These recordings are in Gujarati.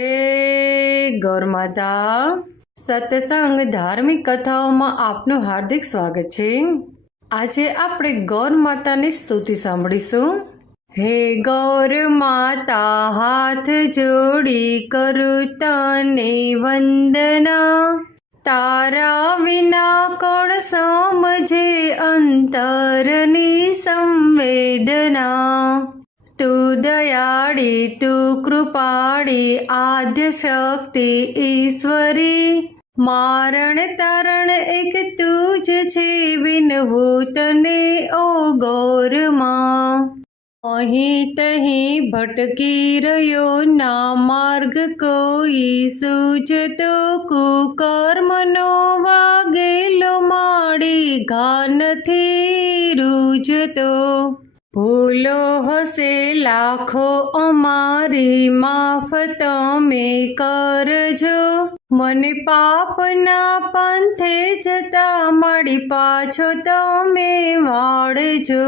હે ગૌરમાતા સત્સંગ ધાર્મિક કથાઓમાં આપનું હાર્દિક સ્વાગત છે. આજે આપણે ગૌર માતાની સ્તુતિ સાંભળીશું. હે ગૌર માતા, હાથ જોડી કરું તને વંદના. તારા વિના કોણ સમજે અંતરની સંવેદના? તું દયાળી, તું કૃપાળી, આદ્ય શક્તિ ઈશ્વરી. મારણ તારણ એક તું જ છે વિનવું તને ઓ ગૌરમાં અહીં તહીં ભટકી રહ્યો ના માર્ગ કોઈ સૂજતો, કુકર્મનો વાગેલો માડી ઘા નથી ભૂલો હશે લાખો અમારી માફ તમે કરજો. મને પાપના પંથે જતા મળી પાછો તમે વાળજો.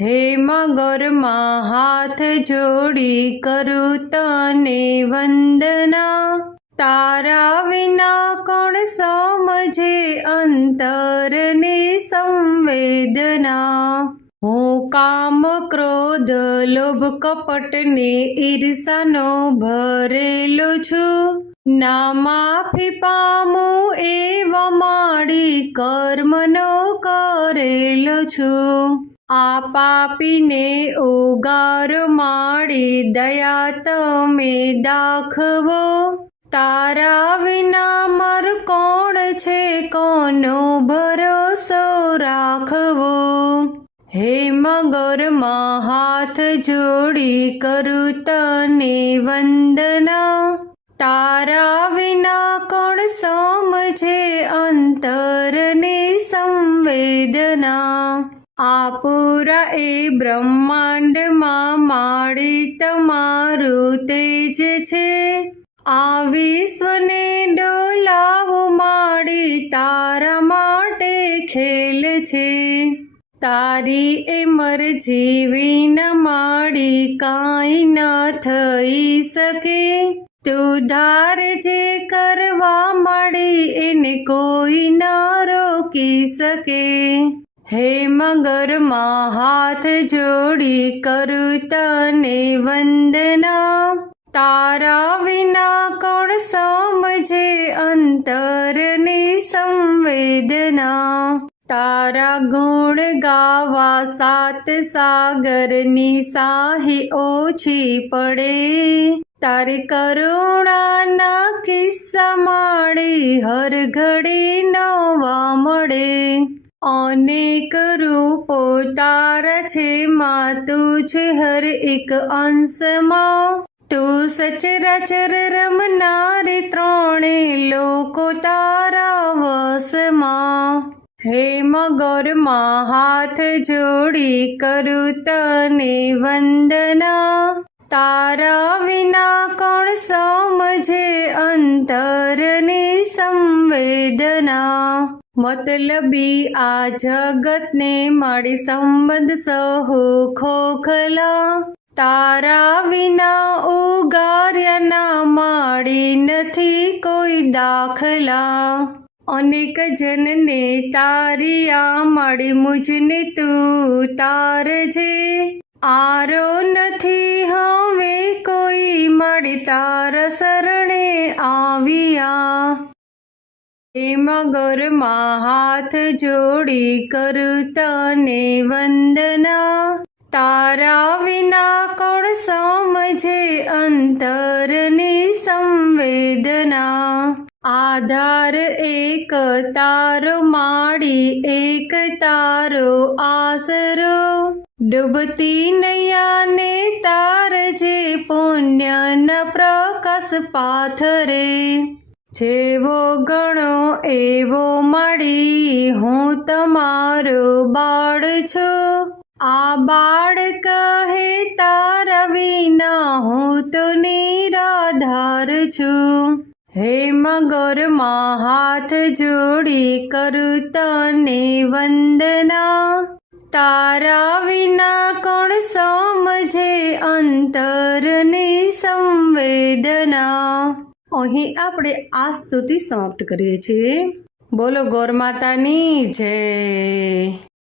હે મગરમાં હાથ જોડી કરું તને વંદના. તારા વિના કોણ સમજે અંતરની સંવેદના? હું કામ ક્રોધ, લોભ, કપટને ઈર્ષાનો ભરેલો છું. ના માફી પામું એવા માડી કર્મનો કરેલો છું. આ પાપીને ઉગાર માડી દયા તમે દાખવો. તારા વિના મર કોણ છે? કોનો ભરોસો રાખવો? હે મગરમાં હાથ જોડી કરું તને વંદના. તારા વિના કોણ સમજે અંતરને સંવેદના. આ પૂરા એ બ્રહ્માંડમાં માડી તમારું તેજ છે. આ વિશ્વને ડોલાવો માડી તારા માટે ખેલ છે. તારી એ મરજી વિન માડી કાંઈ ન થઈ શકે. તું ધાર જે કરવા માંડી એને કોઈ ન રોકી શકે. હે મગરમાં હાથ જોડી કરું તને વંદના. તારા વિના કોણ સમજે અંતરની સંવેદના? તારા ગુણ ગાવા સાત સાગરની સાહી ઓછી પડે. તારી કરુણાના કિસ્સા માળે હર ઘડી નવા મળે. અનેક રૂપો તારા છે, માં તું છે હર એક અંશમાં. તું સચરાચર રમનારી ત્રણે લોકો તારા વસમાં હે મગરમાં હાથ જોડી કરું તને વંદના. તારા વિના કોણ સમજે અંતરની સંવેદના. મતલબી આ જગતને માડી સંબંધ સહુ ખોખલા. તારા વિના ઉગાર્યના માડી નથી કોઈ દાખલા. અનેક જનને તારિયા મળી મુજને તું તારજે આરો નથી હવે કોઈ માડી તાર શરણે આવ્યા હે મગરમાં હાથ જોડી કરું તને વંદના તારા વિના કોણ સમજે અંતરની સંવેદના આધાર એક, તારો માડી એક, તારો આસરો. ડૂબતી નૈયાને તાર જે પુણ્યના પ્રકાશ પાથરે. જેવો ગણો એવો મળી હું તમારો બાળ છું. આ બાળ કહે તારા વિના હું તો નિરાધાર છું. હે મગરમાં હાથ જોડી કરું વંદના. તારા વિના કોણ સમજે અંતરની સંવેદના. અહીં આપણે આ સ્તુતિ સમાપ્ત કરીએ છીએ. બોલો ગોરમાતાની જય.